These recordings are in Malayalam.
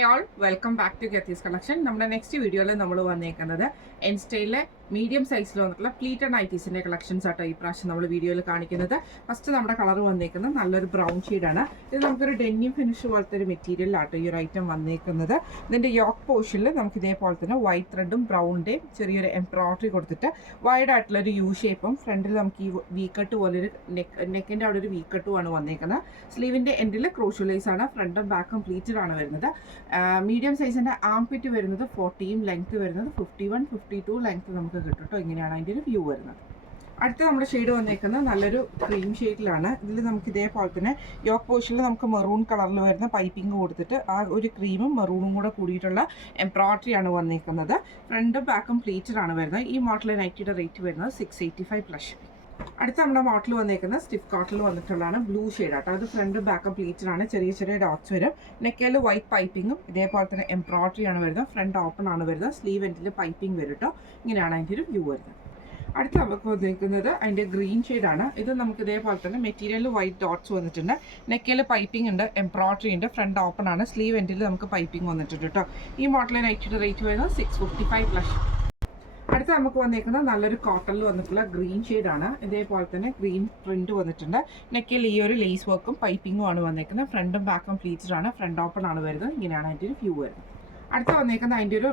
Hi all, welcome back to Gathi's collection. നമ്മുടെ നെക്സ്റ്റ് വീഡിയോയിൽ നമ്മൾ വന്നേക്കുന്നത് എൻ സ്റ്റൈലിലെ മീഡിയം സൈസിൽ വന്നിട്ടുള്ള പ്ലീറ്റഡ് നൈറ്റീസിൻ്റെ കളക്ഷൻസ് ആട്ടോ ഈ പ്രാവശ്യം നമ്മൾ വീഡിയോയിൽ കാണിക്കുന്നത്. ഫസ്റ്റ് നമ്മുടെ കളർ വന്നേക്കുന്നത് നല്ലൊരു ബ്രൗൺ ഷെയ്ഡാണ്. ഇത് നമുക്കൊരു ഡെന്നിം ഫിനിഷ് പോലത്തെ ഒരു മെറ്റീരിയലാട്ടോ ഈ ഒരു ഐറ്റം വന്നേക്കുന്നത്. ഇതിൻ്റെ യോക്ക് പോർഷനിൽ നമുക്ക് ഇതേപോലെ തന്നെ വൈറ്റ് ത്രെഡും ബ്രൗണിൻ്റെയും ചെറിയൊരു എംബ്രോയിഡറി കൊടുത്തിട്ട് വൈഡ് ആയിട്ടുള്ളൊരു യു ഷേപ്പും ഫ്രണ്ടിൽ നമുക്ക് ഈ വീക്കട്ട് പോലൊരു നെക്കിൻ്റെ അവിടെ ഒരു വീക്കട്ടുമാണ് വന്നേക്കുന്നത്. സ്ലീവിൻ്റെ എൻഡിൽ ക്രോഷോ ലേസ് ആണ്. ഫ്രണ്ടും ബാക്കും പ്ലീറ്റഡ് ആണ് വരുന്നത്. മീഡിയം സൈസിൻ്റെ ആംപിറ്റ് വരുന്നത് 40, ലെങ്ത് വരുന്നത് 51, 52 ലെങ്ത് നമുക്ക് കിട്ടും കേട്ടോ. ഇങ്ങനെയാണ് അതിൻ്റെ ഒരു വ്യൂ വരുന്നത്. അടുത്ത നമ്മുടെ ഷെയ്ഡ് വന്നേക്കുന്നത് നല്ലൊരു ക്രീം ഷെയ്ഡിലാണ്. ഇതിൽ നമുക്ക് ഇതേപോലെ തന്നെ യോക്ക് പോർഷനിൽ നമുക്ക് മെറൂൺ കളറിൽ വരുന്ന പൈപ്പിംഗ് കൊടുത്തിട്ട് ആ ഒരു ക്രീമും മെറൂണും കൂടെ കൂടിയിട്ടുള്ള എംബ്രോയിഡറി ആണ് വന്നേക്കുന്നത്. ഫ്രണ്ടും ബാക്കും പ്ലീറ്റഡ് ആണ് വരുന്നത്. ഈ മോഡൽ നൈറ്റിയുടെ റേറ്റ് വരുന്നത് 685 പ്ലസ്. അടുത്ത നമ്മുടെ മോഡൽ വന്നേക്കുന്നത് സ്റ്റിഫ് കോട്ടണിൽ വന്നിട്ടുള്ളതാണ്. ബ്ലൂ ഷെയ്ഡ് ആട്ടോ. അത് ഫ്രണ്ട് ബാക്ക് പ്ലീറ്റഡ് ആണ്. ചെറിയ ചെറിയ ഡോട്ട്സ് വരും. നെക്കയിൽ വൈറ്റ് പൈപ്പിങ്ങും ഇതേപോലെ തന്നെ എംബ്രോയിഡറി ആണ് വരുന്നത്. ഫ്രണ്ട് ഓപ്പൺ ആണ് വരുന്നത്. സ്ലീവ് എൻഡിൽ പൈപ്പിംഗ് വരും കേട്ടോ. ഇങ്ങനെയാണ് അതിൻ്റെ ഒരു വ്യൂ വരുന്നത്. അടുത്ത നമുക്ക് വന്നിരിക്കുന്നത് അതിൻ്റെ ഗ്രീൻ ഷെയ്ഡാണ്. ഇത് നമുക്ക് ഇതേപോലെ തന്നെ മെറ്റീരിയലിൽ വൈറ്റ് ഡോട്ട്സ് വന്നിട്ടുണ്ട്. നെക്കയിൽ പൈപ്പിംഗ് ഉണ്ട്, എംബ്രോയിഡറി ഉണ്ട്, ഫ്രണ്ട് ഓപ്പൺ ആണ്. സ്ലീവ് എൻഡിൽ നമുക്ക് പൈപ്പിംഗ് വന്നിട്ടുണ്ട് കേട്ടോ. ഈ മോഡലിന് നൈറ്റിയുടെ റേറ്റ് വരുന്നത് 655 പ്ലസ്. അടുത്ത നമുക്ക് വന്നേക്കുന്നത് നല്ലൊരു കോട്ടണിൽ വന്നിട്ടുള്ള ഗ്രീൻ ഷെയ്ഡാണ്. ഇതേപോലെ തന്നെ ഗ്രീൻ പ്രിന്റ് വന്നിട്ടുണ്ട്. നെക്കിൽ ഈ ഒരു ലേസ് വർക്കും പൈപ്പിങ്ങും ആണ് വന്നേക്കുന്നത്. ഫ്രണ്ടും ബാക്കും പ്ലീറ്റഡ് ആണ്. ഫ്രണ്ട് ഓപ്പൺ ആണ് വരുന്നത്. ഇങ്ങനെയാണ് അതിൻ്റെ ഒരു വ്യൂ വരുന്നത്. അടുത്ത വന്നേക്കുന്നത് അതിൻ്റെ ഒരു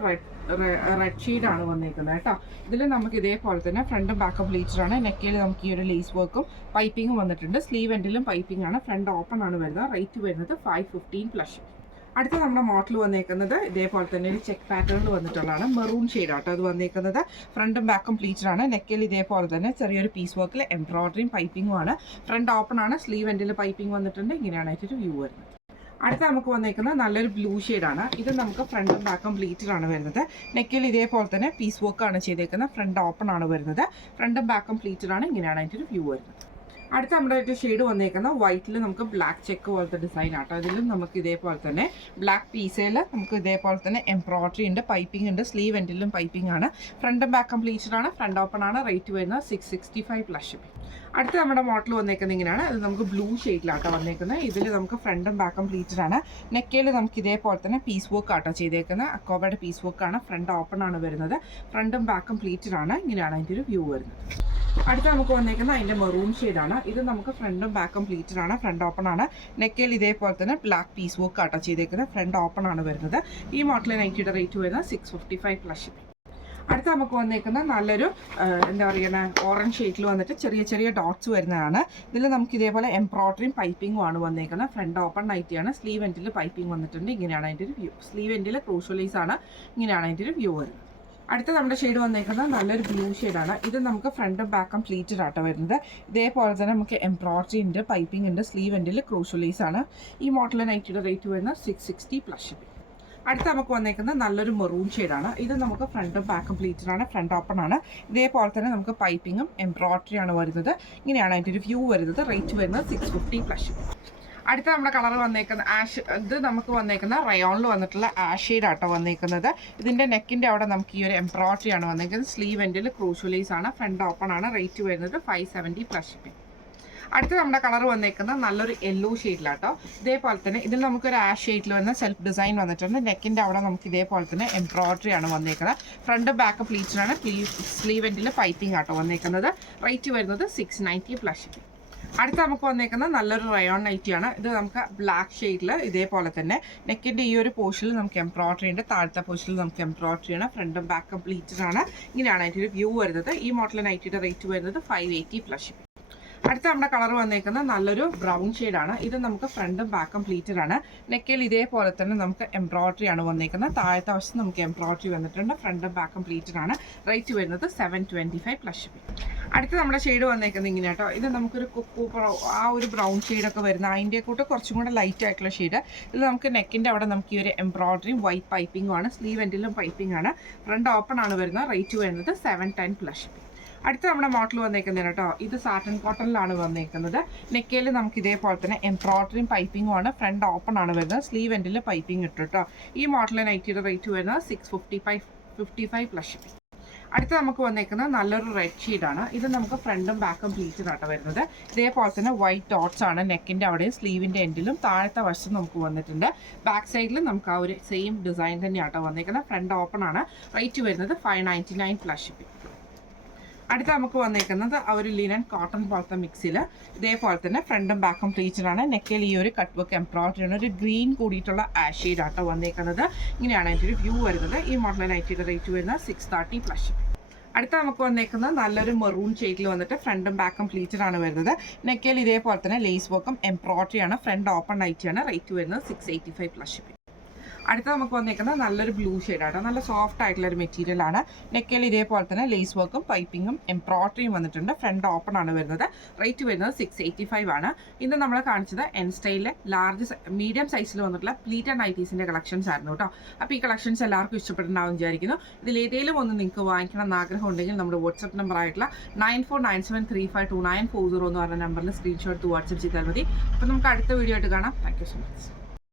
റെഡ് ഷെയ്ഡാണ് വന്നേക്കുന്നത് കേട്ടോ. ഇതിൽ നമുക്ക് ഇതേപോലെ തന്നെ ഫ്രണ്ടും ബാക്കും പ്ലീറ്റഡ് ആണ്. നെക്കിൽ നമുക്ക് ഈ ഒരു ലേസ് വർക്കും പൈപ്പിങ്ങും വന്നിട്ടുണ്ട്. സ്ലീവ് എൻഡിലും പൈപ്പിംഗ് ആണ്. ഫ്രണ്ട് ഓപ്പൺ ആണ് വരുന്നത്. റേറ്റ് വരുന്നത് 515 പ്ലസ്. അടുത്ത നമ്മുടെ മോഡൽ വന്നേക്കുന്നത് ഇതേപോലെ തന്നെ ഒരു ചെക്ക് പാറ്റേണിൽ വന്നിട്ടുള്ളതാണ്. മെറൂൺ ഷെയ്ഡ് ആട്ടോ അത് വന്നേക്കുന്നത്. ഫ്രണ്ടും ബാക്കും പ്ലീറ്റഡ് ആണ്. നെക്കിൽ ഇതേപോലെ തന്നെ ചെറിയൊരു പീസ് വർക്കിൽ എംബ്രോയിഡറിയും പൈപ്പിങ്ങും ആണ്. ഫ്രണ്ട് ഓപ്പൺ ആണ്. സ്ലീവ് എൻഡിൽ പൈപ്പിംഗ് വന്നിട്ടുണ്ട്. ഇങ്ങനെയാണ് അതിൻ്റെ വ്യൂ വരുന്നത്. അടുത്ത നമുക്ക് വന്നേക്കുന്നത് നല്ലൊരു ബ്ലൂ ഷെയ്ഡാണ്. ഇത് നമുക്ക് ഫ്രണ്ടും ബാക്കും പ്ലീറ്റഡ് ആണ് വരുന്നത്. നെക്കിൽ ഇതേപോലെ തന്നെ പീസ് വർക്കാണ് ചെയ്തേക്കുന്നത്. ഫ്രണ്ട് ഓപ്പൺ ആണ് വരുന്നത്. ഫ്രണ്ടും ബാക്കും പ്ലീറ്റഡ് ആണ്. ഇങ്ങനെയാണ് അതിൻ്റെ ഒരു വ്യൂ വരുന്നത്. അടുത്ത നമ്മുടെ ഷെയ്ഡ് വന്നേക്കുന്ന വൈറ്റിൽ നമുക്ക് ബ്ലാക്ക് ചെക്ക് പോലത്തെ ഡിസൈൻ ആട്ടോ. അതിലും നമുക്ക് ഇതേപോലെ തന്നെ ബ്ലാക്ക് പീസയിൽ നമുക്ക് ഇതേപോലെ തന്നെ എംബ്രോയിഡറി ഉണ്ട്, പൈപ്പിംഗ് ഉണ്ട്. സ്ലീവ് എൻഡിലും പൈപ്പിംഗ് ആണ്. ഫ്രണ്ടും ബാക്ക് കംപ്ലീറ്റഡ് ആണ്. ഫ്രണ്ട് ഓപ്പൺ ആണ്. റേറ്റ് വരുന്നത് 665 പ്ലസ്. അടുത്ത നമ്മുടെ മോഡൽ വന്നേക്കുന്നത് ഇങ്ങനെയാണ്. ഇത് നമുക്ക് ബ്ലൂ ഷെയ്ഡിലാട്ടോ വന്നേക്കുന്നത്. ഇതിൽ നമുക്ക് ഫ്രണ്ടും ബാക്കും പ്ലീറ്റഡ് ആണ്. നെക്കയിൽ നമുക്ക് ഇതേപോലെ തന്നെ പീസ് വർക്ക് ആട്ടോ ചെയ്തേക്കുന്നത്. അക്കോബയുടെ പീസ് വർക്കാണ്. ഫ്രണ്ട് ഓപ്പൺ ആണ് വരുന്നത്. ഫ്രണ്ടും ബാക്കും പ്ലീറ്റഡ് ആണ്. ഇങ്ങനെയാണ് അതിൻ്റെ ഒരു വ്യൂ വരുന്നത്. അടുത്ത നമുക്ക് വന്നേക്കുന്നത് അതിൻ്റെ മെറൂൺ ഷെയ്ഡാണ്. ഇത് നമുക്ക് ഫ്രണ്ടും ബാക്കും പ്ലീറ്റഡ് ആണ്. ഫ്രണ്ട് ഓപ്പൺ ആണ്. നെക്കയിൽ ഇതേപോലെ തന്നെ ബ്ലാക്ക് പീസ് വർക്ക് ആട്ടോ ചെയ്തേക്കുന്നത്. ഫ്രണ്ട് ഓപ്പൺ ആണ് വരുന്നത്. ഈ മോഡൽ നൈറ്റിയുടെ റേറ്റ് വരുന്നത് 655 പ്ലസ്. അടുത്ത നമുക്ക് വന്നേക്കുന്ന നല്ലൊരു എന്താ പറയുക ഓറഞ്ച് ഷെയ്ഡിൽ വന്നിട്ട് ചെറിയ ചെറിയ ഡോട്ട്സ് വരുന്നതാണ്. ഇതിൽ നമുക്ക് ഇതേപോലെ എംബ്രോയിഡറിയും പൈപ്പിങ്ങും ആണ് വന്നേക്കുന്നത്. ഫ്രണ്ട് ഓപ്പൺ നൈറ്റിയാണ്. സ്ലീവ് എൻഡിൽ പൈപ്പിംഗ് വന്നിട്ടുണ്ട്. ഇങ്ങനെയാണ് അതിൻ്റെ ഒരു വ്യൂ. സ്ലീവ് എൻഡിൽ ക്രോഷോ ലേസ് ആണ്. ഇങ്ങനെയാണ് അതിൻ്റെ ഒരു വ്യൂ വരുന്നത്. അടുത്ത നമ്മുടെ ഷെയ്ഡ് വന്നേക്കുന്നത് നല്ലൊരു ബ്ലൂ ഷെയ്ഡാണ്. ഇത് നമുക്ക് ഫ്രണ്ടും ബാക്കും പ്ലീറ്റഡ് ആട്ടോ വരുന്നത്. ഇതേപോലെ തന്നെ നമുക്ക് എംബ്രോയിഡറി ഉണ്ട്, പൈപ്പിംഗ് ഉണ്ട്. സ്ലീവ് എൻഡിൽ ക്രോഷോ ലേസ് ആണ്. ഈ മോഡൽ നൈറ്റിയുടെ റേറ്റ് വരുന്നത് 660 പ്ലസ്. അടുത്ത നമുക്ക് വന്നേക്കുന്നത് നല്ലൊരു മെറൂൺ ഷെയ്ഡാണ്. ഇത് നമുക്ക് ഫ്രണ്ടും ബാക്കും പ്ലീറ്റഡ് ആണ്. ഫ്രണ്ട് ഓപ്പൺ ആണ്. ഇതേപോലെ തന്നെ നമുക്ക് പൈപ്പിങ്ങും എംബ്രോയിഡറി ആണ് വരുന്നത്. ഇങ്ങനെയാണ് അതിൻ്റെ ഒരു വ്യൂ വരുന്നത്. റേറ്റ് വരുന്നത് 650 പ്ലസ്. അടുത്ത നമ്മുടെ കളർ വന്നേക്കുന്ന ആഷ്. ഇത് നമുക്ക് വന്നേക്കുന്ന റയോണിൽ വന്നിട്ടുള്ള ആഷ് ഷെയ്ഡ് ആട്ടോ വന്നേക്കുന്നത്. ഇതിൻ്റെ നെക്കിൻ്റെ അവിടെ നമുക്ക് ഈ ഒരു എംബ്രോയിഡറി ആണ് വന്നേക്കുന്നത്. സ്ലീവ് എൻഡിൽ ക്രോഷോ ലേസ് ആണ്. ഫ്രണ്ട് ഓപ്പൺ ആണ്. റേറ്റ് വരുന്നത് 570 പ്ലസ്. അടുത്ത നമ്മുടെ കളർ വന്നേക്കുന്ന നല്ലൊരു യെല്ലോ ഷെയ്ഡിലാട്ടോ. ഇതേപോലെ തന്നെ ഇതിൽ നമുക്കൊരു ആഷ് ഷെയ്ഡിൽ വന്ന സെൽഫ് ഡിസൈൻ വന്നിട്ടുണ്ട്. നെക്കിൻ്റെ അവിടെ നമുക്ക് ഇതേപോലെ തന്നെ എംബ്രോയിഡറി ആണ് വന്നേക്കുന്നത്. ഫ്രണ്ട് ബാക്ക് പ്ലീറ്റഡ് ആണ്. സ്ലീവ് എൻഡിൽ പൈപ്പിംഗ് ആട്ടോ വന്നേക്കുന്നത്. റേറ്റ് വരുന്നത് 690 പ്ലസ്. അടുത്ത നമുക്ക് വന്നേക്കുന്നത് നല്ലൊരു റയോൺ നൈറ്റിയാണ്. ഇത് നമുക്ക് ബ്ലാക്ക് ഷെയ്ഡിൽ ഇതേപോലെ തന്നെ നെക്കിൻ്റെ ഈ ഒരു പോർഷനിൽ നമുക്ക് എംബ്രോയിഡറി ഉണ്ട്. താഴത്തെ പോർഷനിൽ നമുക്ക് എംബ്രോയിഡറി ആണ്. ഫ്രണ്ടും ബാക്ക് കംപ്ലീറ്റഡ് ആണ്. ഇങ്ങനെയാണ് അതിൻ്റെ ഒരു വ്യൂ വരുന്നത്. ഈ മോഡൽ നൈറ്റിയുടെ റേറ്റ് വരുന്നത് 580 പ്ലസ്. അടുത്ത നമ്മുടെ കളർ വന്നേക്കുന്നത് നല്ലൊരു ബ്രൗൺ ഷെയ്ഡാണ്. ഇത് നമുക്ക് ഫ്രണ്ടും ബാക്കും പ്ലീറ്റഡ് ആണ്. നെക്കിൽ ഇതേപോലെ തന്നെ നമുക്ക് എംബ്രോയിഡറി ആണ് വന്നേക്കുന്നത്. താഴത്തെ വശത്ത് നമുക്ക് എംബ്രോയിഡറി വന്നിട്ടുണ്ട്. ഫ്രണ്ടും ബാക്കും പ്ലീറ്റഡ് ആണ്. റേറ്റ് വരുന്നത് 725 പ്ലസ്. അടുത്ത നമ്മുടെ ഷെയ്ഡ് വന്നേക്കുന്നത് ഇങ്ങനെ കേട്ടോ. ഇത് നമുക്കൊരു ആ ഒരു ബ്രൗൺ ഷെയ്ഡൊക്കെ വരുന്ന അതിൻ്റെ കൂട്ട് കുറച്ചും കൂടെ ലൈറ്റ് ആയിട്ടുള്ള ഷെയ്ഡ്. ഇത് നമുക്ക് നെക്കിൻ്റെ അവിടെ നമുക്ക് ഈ ഒരു എംബ്രോയിഡറിയും വൈറ്റ് പൈപ്പിംഗും ആണ്. സ്ലീവ് എൻഡിലും പൈപ്പിംഗ് ആണ്. ഫ്രണ്ട് ഓപ്പൺ ആണ് വരുന്നത്. റേറ്റ് വരുന്നത് 710 പ്ലസ്. അടുത്ത നമ്മുടെ മോഡൽ വന്നേക്കുന്നത് കേട്ടോ. ഇത് സാറ്റൻ കോട്ടണിലാണ് വന്നേക്കുന്നത്. നെക്കയിൽ നമുക്ക് ഇതേപോലെ തന്നെ എംബ്രോയിഡറിയും പൈപ്പിംഗും ആണ്. ഫ്രണ്ട് ഓപ്പൺ ആണ് വരുന്നത്. സ്ലീവ് എൻഡിൽ പൈപ്പിംഗ് ഇട്ടു കേട്ടോ. ഈ മോഡൽ നൈറ്റിയുടെ റേറ്റ് വരുന്നത് 655 പ്ലസ്. അടുത്ത നമുക്ക് വന്നേക്കുന്നത് നല്ലൊരു റെഡ് ഷെയ്ഡാണ്. ഇത് നമുക്ക് ഫ്രണ്ടും ബാക്കും പ്ലീറ്റഡ് ആട്ടോ വരുന്നത്. ഇതേപോലെ തന്നെ വൈറ്റ് ഡോട്ട്സ് ആണ് നെക്കിൻ്റെ അവിടെയും സ്ലീവിൻ്റെ എൻഡിലും താഴത്തെ വശം നമുക്ക് വന്നിട്ടുണ്ട്. ബാക്ക് സൈഡിൽ നമുക്ക് ആ ഒരു സെയിം ഡിസൈൻ തന്നെയാട്ടോ വന്നേക്കുന്നത്. ഫ്രണ്ട് ഓപ്പൺ ആണ്. റേറ്റ് വരുന്നത് 599 പ്ലസ് ഷിപ്പിംഗ്. അടുത്ത നമുക്ക് വന്നേക്കുന്നത് ആ ഒരു ലിനൻ കോട്ടൺ പോലത്തെ മിക്സിൽ ഇതേപോലെ തന്നെ ഫ്രണ്ടും ബാക്കും പ്ലീറ്റഡ് ആണ്. നെക്കിൽ ഈ ഒരു കട്ട് വർക്ക് എംബ്രോയിഡറി ആണ്. ഒരു ഗ്രീൻ കൂടിയിട്ടുള്ള ആഷ് ഷെയ്ഡ് ആട്ടോ വന്നേക്കുന്നത്. ഇങ്ങനെയാണ് അതിൻ്റെ ഒരു വ്യൂ വരുന്നത്. ഈ മോഡൽ നൈറ്റിയുടെ റേറ്റ് വരുന്നത് 630 പ്ലസ് ഷിപ്പിംഗ്. അടുത്ത നമുക്ക് വന്നേക്കുന്നത് നല്ലൊരു മെറൂൺ ഷെയ്ഡിൽ വന്നിട്ട് ഫ്രണ്ടും ബാക്കും പ്ലീറ്റഡ് ആണ് വരുന്നത്. നെക്കിൽ ഇതേപോലെ തന്നെ ലേസ് വർക്കും എംബ്രോയിഡറി ആണ്. Front open നൈറ്റിയാണ്. റേറ്റ് വരുന്നത് 685 പ്ലസ് ഷിപ്പിംഗ്. അടുത്ത നമുക്ക് വന്നേക്കുന്നത് നല്ലൊരു ബ്ലൂ ഷെയ്ഡാണ്. നല്ല സോഫ്റ്റ് ആയിട്ടുള്ള ഒരു മെറ്റീരിയൽ ആണ്. നെക്കിൽ ഇതേപോലെ തന്നെ ലേസ് വർക്കും പൈപ്പിങ്ങും എംബ്രോയിഡറിയും വന്നിട്ടുണ്ട്. ഫ്രണ്ട് ഓപ്പൺ ആണ് വരുന്നത്. റേറ്റ് വരുന്നത് 685 ആണ്. ഇന്ന് നമ്മൾ കാണിച്ചത് എൻ സ്റ്റൈലിലെ മീഡിയം സൈസിൽ വന്നിട്ടുള്ള പ്ലീറ്റഡ് നൈറ്റീസിൻ്റെ കളക്ഷൻസ് ആയിരുന്നു കേട്ടോ. അപ്പോൾ ഈ കളക്ഷൻസ് എല്ലാവർക്കും ഇഷ്ടപ്പെട്ടുണ്ടാവും വിചാരിക്കുന്നു. ഇതിലേതെങ്കിലും ഒന്ന് നിങ്ങൾക്ക് വാങ്ങിക്കണം എന്ന് ആഗ്രഹം ഉണ്ടെങ്കിൽ നമ്മുടെ വാട്സ്ആപ്പ് നമ്പർ ആയിട്ടുള്ള 9497352940 എന്ന് പറഞ്ഞ നമ്പറിൽ സ്ക്രീൻഷോട്ട് വാട്സ്ആപ്പ് ചെയ്താൽ മതി. അപ്പോൾ നമുക്ക് അടുത്ത വീഡിയോ ആയിട്ട് കാണാം. Thank you so much.